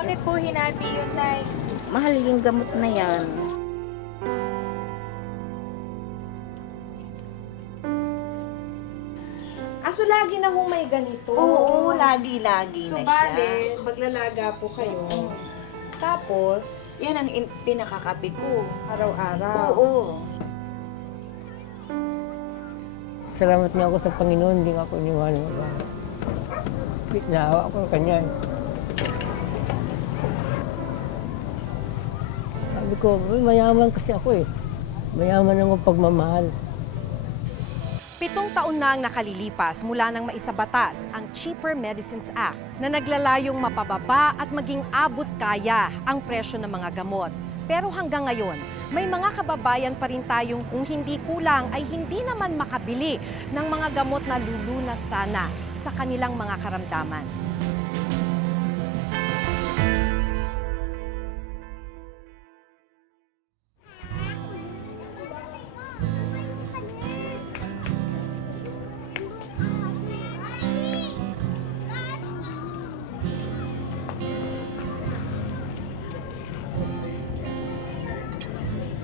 Bakit po hinati yun, Nay? Mahal yung gamot na yan. So lagi na hong may ganito? Oo, lagi-lagi So na bale, siya. maglalaga po kayo. Tapos, Yan ang pinakakape ko. araw-araw. Oo. Salamat nga ako sa Panginoon, hindi nga ako iniwanan ng iba. Naawa ako sa Kanya. Sabi ko, mayaman kasi ako eh. Mayaman ang pagmamahal. 7 taon na ang nakalilipas mula nang maisabatas ang Cheaper Medicines Act na naglalayong mapababa at maging abot kaya ang presyo ng mga gamot. Pero hanggang ngayon, may mga kababayan pa rin tayong kung hindi kulang ay hindi naman makabili ng mga gamot na lulunas sana sa kanilang mga karamdaman.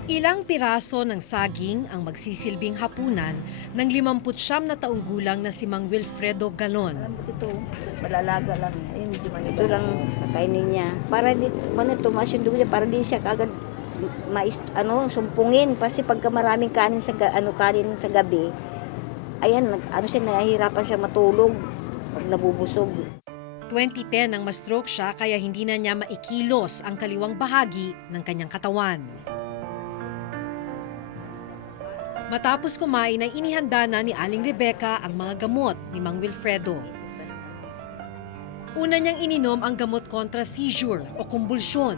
Ilang piraso ng saging ang magsisilbing hapunan ng 59 na taong gulang na si Mang Wilfredo Galon. Alam mo ito, malalaga lang. Ayun, ito lang kakainin niya. Para di, tumaas yung dugo niya, para di siya kagad sumpungin. Kasi pagka maraming kanin kanin sa gabi, ayan, siya, nahihirapan siya matulog pag nabubusog. 2010 nang ma-stroke siya kaya hindi na niya maikilos ang kaliwang bahagi ng kanyang katawan. Matapos kumain ay inihanda na ni Aling Rebecca ang mga gamot ni Mang Wilfredo. Una niyang ininom ang gamot kontra seizure o kumbulsyon.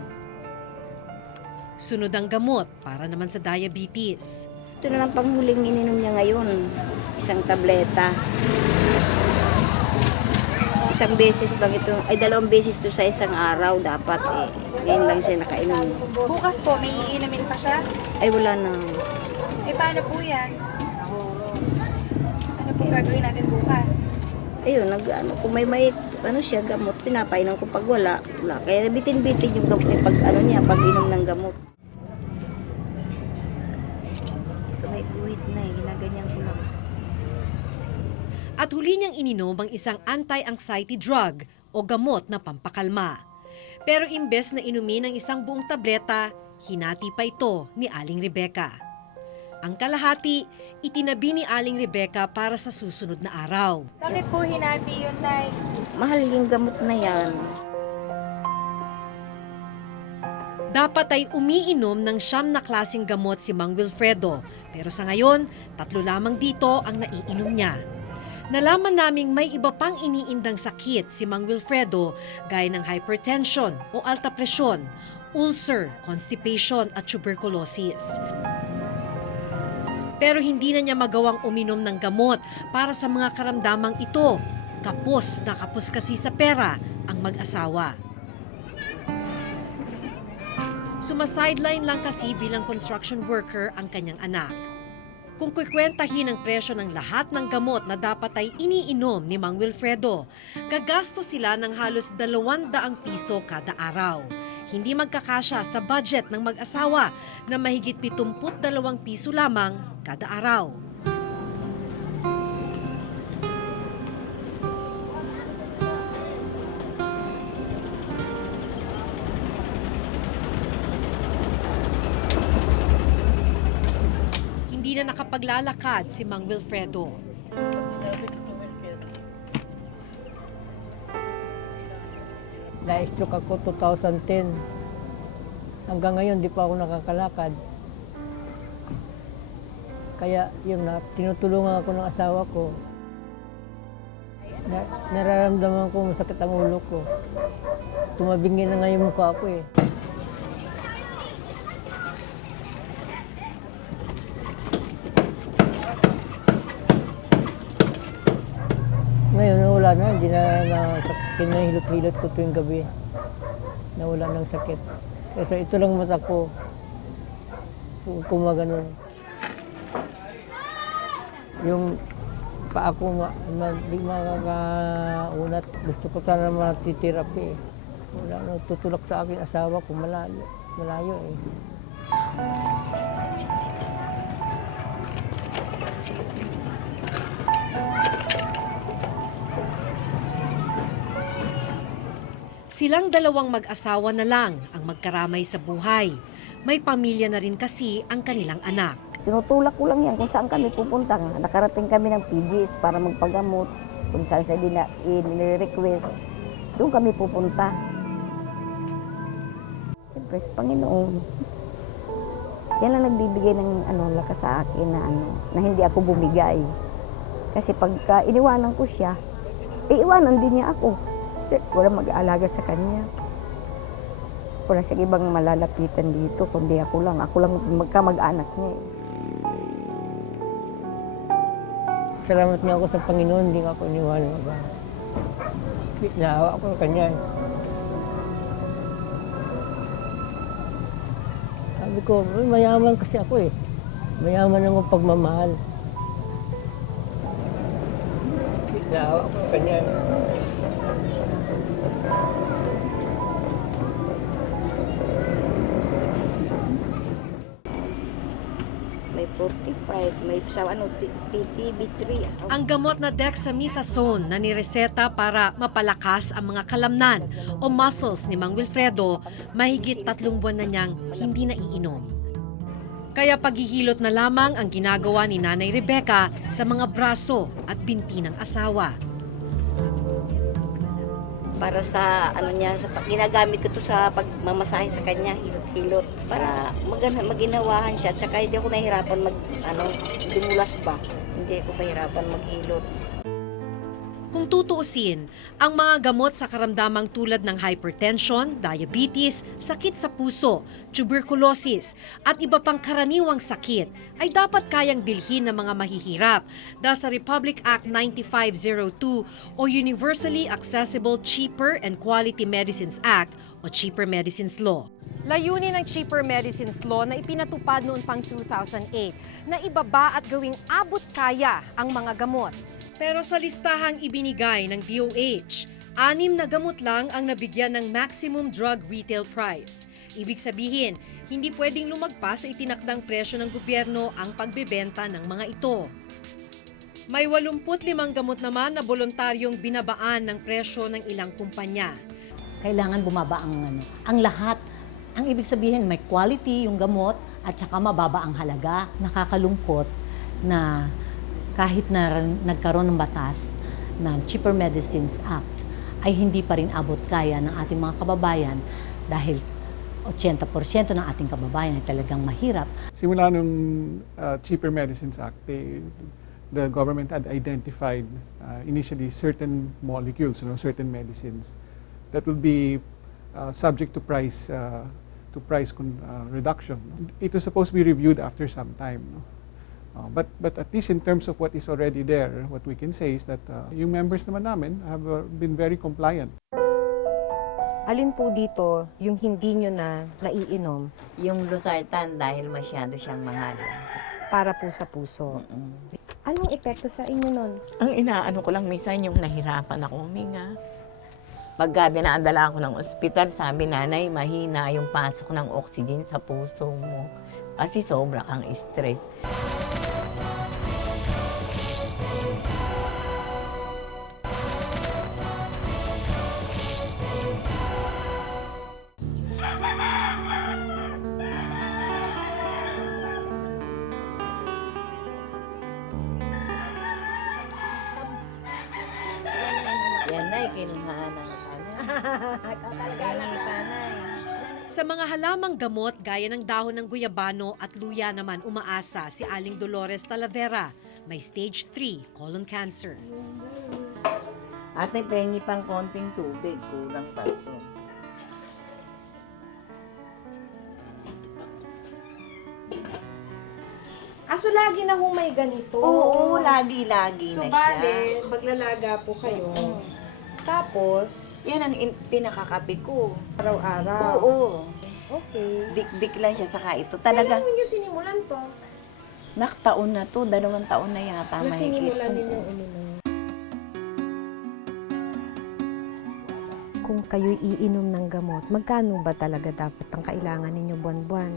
Sunod ang gamot para naman sa diabetes. Ito na lang panghuling ininom niya ngayon, isang tableta. Isang beses lang ito, ay 2 beses ito sa isang araw dapat eh. Ngayon lang siya nakainom. Bukas po, may iinumin pa siya? Ay wala na. Eh, paano po yan? Ano po gagawin natin bukas? Ayun, kung may siya, gamot, pinapainom ko pag wala. Kaya bitin-bitin yung gamot niya pag inom ng gamot. Ito may guhit na ginaganyan ko lang. At huli niyang ininom ang isang anti-anxiety drug o gamot na pampakalma. Pero imbes na inumin ang isang buong tableta, hinati pa ito ni Aling Rebecca. Ang kalahati, itinabi ni Aling Rebecca para sa susunod na araw. Bakit po hinati yun, Nay? Mahal yung gamot na yan. Dapat ay umiinom ng 9 na klaseng gamot si Mang Wilfredo. Pero sa ngayon, 3 lamang dito ang naiinom niya. Nalaman naming may iba pang iniindang sakit si Mang Wilfredo gaya ng hypertension o alta presyon, ulcer, constipation at tuberculosis. Pero hindi na niya magawang uminom ng gamot para sa mga karamdamang ito. Kapos na kapos kasi sa pera ang mag-asawa. Sumasideline lang kasi bilang construction worker ang kanyang anak. Kung kukwentahin ang presyo ng lahat ng gamot na dapat ay iniinom ni Mang Wilfredo, gagasto sila ng halos 200 piso kada araw. Hindi magkakasya sa budget ng mag-asawa na mahigit 72 piso lamang kada araw. Hindi na nakapaglalakad si Mang Wilfredo. Na-stroke ako 2010. Hanggang ngayon, di pa ako nakakalakad. Kaya tinutulungan ako ng asawa ko. Nararamdaman ko masakit ang ulo ko. Tumabingi na nga yung mukha ko eh. Ngayon, nawala na. Hindi na kinahilot-hilot ko tuwing gabi. Nawala ng sakit. Kasi ito lang mata ko. Kumaganon. Yung paa ko di makakaunat. Gusto ko sana matitirapi eh. Wala nang tutulak sa akin asawa ko, malayo. Malayo eh. Silang dalawang mag-asawa na lang ang magkaramay sa buhay. May pamilya na rin kasi ang kanilang anak. Tinutulak ko lang yan kung saan kami pupunta. Nakarating kami ng PGS para magpagamot. Kung saan siya in-request, doon kami pupunta. Siyempre, sa Panginoon. Yan lang nagbibigay ng lakas sa akin na hindi ako bumigay. Kasi pagka iniwanan ko siya, iiwanan din niya ako. Wala mag-aalaga sa kanya. Wala siyang ibang malalapitan dito, kundi ako lang. Ako lang magkamag-anak niya. Salamat niya ako sa Panginoon, hindi ako iniwanan ba. Naawa ako sa kanya. Sabi ko, mayaman kasi ako eh. Mayaman ang pagmamahal. Naawa ako sa kanya. May 45, may PTB3. Ang gamot na dexamethasone na nireseta para mapalakas ang mga kalamnan o muscles ni Mang Wilfredo, mahigit 3 buwan na niyang hindi naiinom. Kaya paghihilot na lamang ang ginagawa ni Nanay Rebecca sa mga braso at binti ng asawa. Para sa ginagamit ko to sa pagmamasahe sa kanya, hilot-hilot. Para maginawahan siya, tsaka hindi ako nahihirapan dumulas ba. Hindi ako mahirapan maghilot. Kung tutuusin, ang mga gamot sa karamdamang tulad ng hypertension, diabetes, sakit sa puso, tuberculosis at iba pang karaniwang sakit ay dapat kayang bilhin ng mga mahihirap dahil sa Republic Act 9502 o Universally Accessible Cheaper and Quality Medicines Act o Cheaper Medicines Law. Layunin ng Cheaper Medicines Law na ipinatupad noon pang 2008 na ibaba at gawing abot kaya ang mga gamot. Pero sa listahang ibinigay ng DOH, 6 na gamot lang ang nabigyan ng maximum drug retail price. Ibig sabihin, hindi pwedeng lumagpas sa itinakdang presyo ng gobyerno ang pagbebenta ng mga ito. May 85 gamot naman na voluntaryong binabaan ng presyo ng ilang kumpanya. Kailangan bumaba ang lahat. Ang ibig sabihin, may quality yung gamot at saka mababa ang halaga. Nakakalungkot na kahit na nagkaroon ng batas na Cheaper Medicines Act, ay hindi pa rin abot kaya ng ating mga kababayan dahil 80% ng ating kababayan ay talagang mahirap. Simula nung Cheaper Medicines Act, the government had identified initially certain molecules, certain medicines that would be subject to price reduction. It was supposed to be reviewed after some time. But at least in terms of what is already there, what we can say is that yung members naman namin have been very compliant. Alin po dito yung hindi nyo na naiinom Yung losartan dahil masyado siyang mahal. para po sa puso? Anong epekto sa inyo nun? Ang inaano ko lang minsan yung nahirapan ako huminga. Pagka dinadala ako ng ospital, sabi nanay, mahina yung pasok ng oxygen sa puso mo. Kasi sobra kang stress. Yan na, kinuhaan ng panay. Sa mga halamang gamot gaya ng dahon ng guyabano at luya naman umaasa si Aling Dolores Talavera, may stage 3 colon cancer. Ate, pengi pang konting tubig, kulang pa ito. So lagi na hong may ganito? Oo, lagi-lagi So na siya. bale, maglalaga po kayo. Tapos, Yan ang pinakakape ko. araw-araw. Oo. Okay. Dik-dik lang siya saka ito. Kailan Talaga, nyo sinimulan to? naktaon na to. 2 taon na yata. Na mahigit. sinimulan ninyong uminom? Kung kung kayo'y iinom ng gamot, magkano ba talaga dapat ang kailangan ninyo buwan-buwan?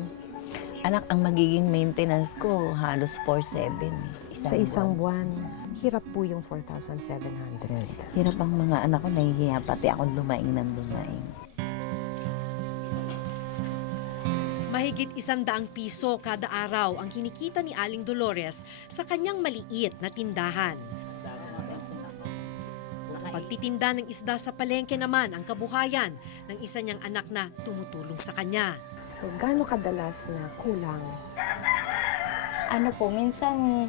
Anak, ang magiging maintenance ko halos 4,700. Sa isang buwan, hirap po yung 4,700. Hirap ang mga anak ko, nahihiya pati ako lumaing ng lumaing. Mahigit 100 piso kada araw ang kinikita ni Aling Dolores sa kanyang maliit na tindahan. Pagtitinda ng isda sa palengke naman ang kabuhayan ng isa niyang anak na tumutulong sa kanya. So, gaano kadalas na kulang? Ano po, minsan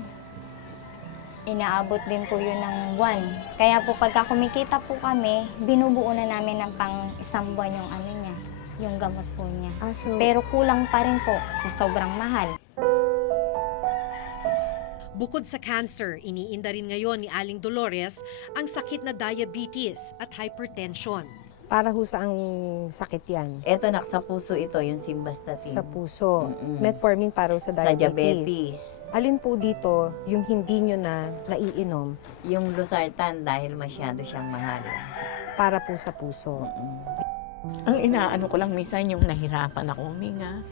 inaabot din po yun ng buwan. Kaya po pagka kumikita po kami, binubuo na namin ng pang isang buwan yung ano niya, yung gamot po niya. So, Pero kulang pa rin po sa sobrang mahal. Bukod sa cancer, iniinda rin ngayon ni Aling Dolores ang sakit na diabetes at hypertension. para ho sa ang sakit yan? Eto, sa puso ito, yung simvastatin. Sa puso. Mm-mm. Metformin para ho sa Sa diabetes. diabetes. Alin po dito yung hindi nyo na naiinom Yung losartan dahil masyado siyang mahal. para po sa puso? Ang inaano ko lang minsan yung nahirapan ako huminga.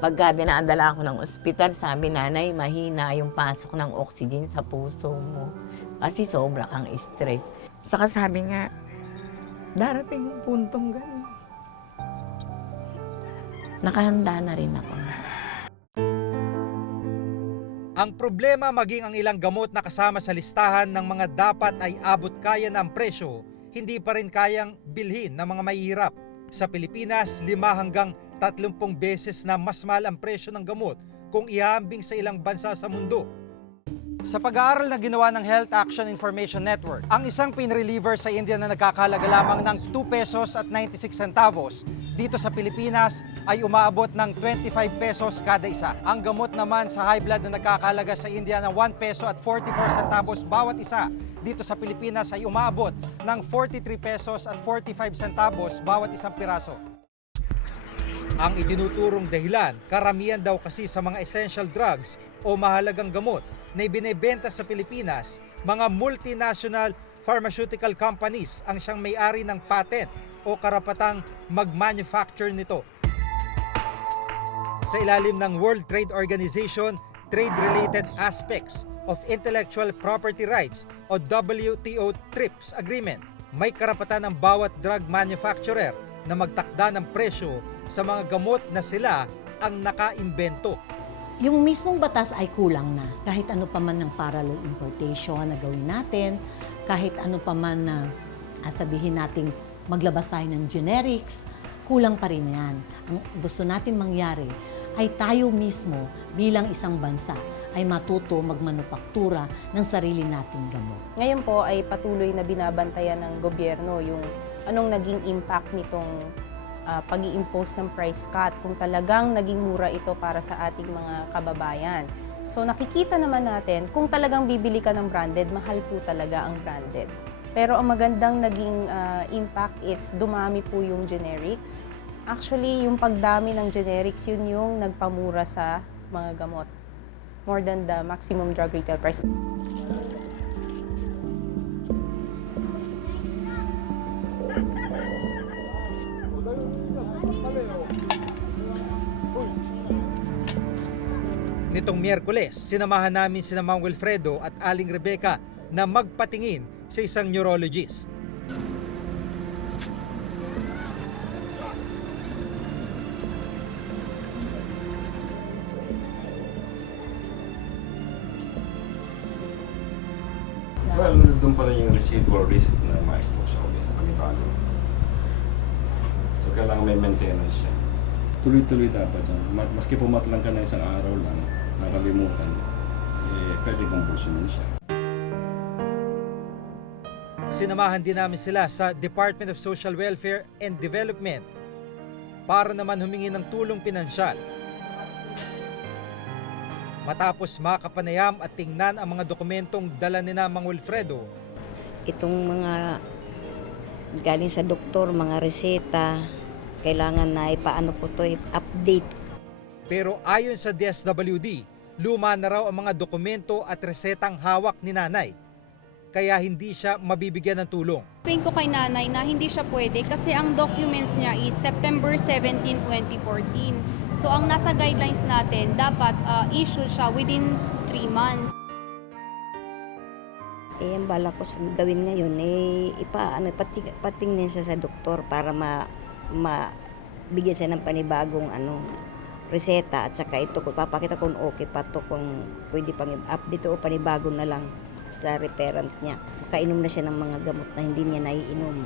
Pagka dinadala ako ng ospital, sabi nanay, mahina yung pasok ng oxygen sa puso mo. Kasi sobra kang stress. Saka sabi nga, darating yung puntong gano'n. Nakahanda na rin ako. Ang problema maging ang ilang gamot na kasama sa listahan ng mga dapat ay abot kaya ng presyo, hindi pa rin kayang bilhin ng mga mahihirap. Sa Pilipinas, 5 hanggang 30 beses na mas mahal ang presyo ng gamot kung ihambing sa ilang bansa sa mundo. Sa pag-aaral na ginawa ng Health Action Information Network, ang isang pain reliever sa India na nagkakahalaga lamang ng 2 pesos at 96 centavos, dito sa Pilipinas ay umaabot ng 25 pesos kada isa. Ang gamot naman sa high blood na nagkakahalaga sa India ng 1 peso at 44 centavos bawat isa, dito sa Pilipinas ay umaabot ng 43 pesos at 45 centavos bawat isang piraso. Ang itinuturong dahilan, karamihan daw kasi sa mga essential drugs o mahalagang gamot na ibinebenta sa Pilipinas, mga multinational pharmaceutical companies ang siyang may-ari ng patent o karapatang mag-manufacture nito. Sa ilalim ng World Trade Organization, Trade-Related Aspects of Intellectual Property Rights o WTO TRIPS Agreement, may karapatan ng bawat drug manufacturer na magtakda ng presyo sa mga gamot na sila ang nakaimbento. Yung mismong batas ay kulang na. Kahit ano pa man ng parallel importation na gawin natin, kahit ano pa man na sabihin natin maglabas tayo ng generics, kulang pa rin yan. Ang gusto natin mangyari ay tayo mismo bilang isang bansa ay matuto magmanupaktura ng sarili nating gamot. Ngayon po ay patuloy na binabantayan ng gobyerno yung anong naging impact nitong pag-i-impose ng price cut, kung talagang naging mura ito para sa ating mga kababayan. So nakikita naman natin, kung talagang bibili ka ng branded, mahal po talaga ang branded. Pero ang magandang naging impact is dumami po yung generics. Actually, yung pagdami ng generics, yun yung nagpamura sa mga gamot. More than the maximum drug retail price. Nitong Miyerkules, sinamahan namin sina Mang Wilfredo at Aling Rebecca na magpatingin sa isang neurologist. Well, doon pa rin yung residual risk na ma-stroke siya ulit na panibalo. So, kailangan may maintenance siya. Tuloy-tuloy dapat yan. Maski pumatlang ka na isang araw lang, nakalimutan, pwede kumbulsunin siya. Sinamahan din namin sila sa Department of Social Welfare and Development para naman humingi ng tulong pinansyal. Matapos makapanayam at tingnan ang mga dokumentong dala ni Mang Wilfredo, Itong mga galing sa doktor, mga reseta, kailangan na ipaano po to, update. pero ayon sa DSWD, luma na raw ang mga dokumento at resetang hawak ni nanay. kaya hindi siya mabibigyan ng tulong. Explain ko kay nanay na hindi siya pwede kasi ang documents niya is September 17, 2014. So ang nasa guidelines natin, dapat issue siya within 3 months. Ang bala ko gawin ngayon, patingin siya sa doktor para bigyan siya ng panibagong reseta at saka ito ko papakita kung okay pa to, kung pwede pang update o panibago na lang sa referent niya. Makainom na siya ng mga gamot na hindi niya naiinom.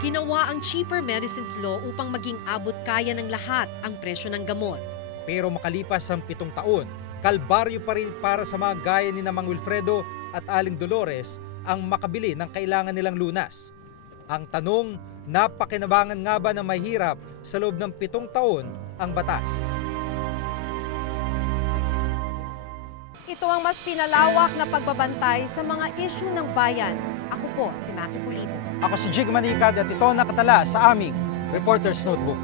Ginawa ang Cheaper Medicines Law upang maging abot kaya ng lahat ang presyo ng gamot. Pero makalipas ang 7 taon, kalbaryo pa rin para sa mga gaya ni Mang Wilfredo at Aling Dolores ang makabili ng kailangan nilang lunas. Ang tanong, napakinabangan nga ba na mahirap sa loob ng 7 taon ang batas? Ito ang mas pinalawak na pagbabantay sa mga isyu ng bayan. Ako po si Maki Pulido. Ako si Jig Manicad at ito nakatala sa aming Reporter's Notebook.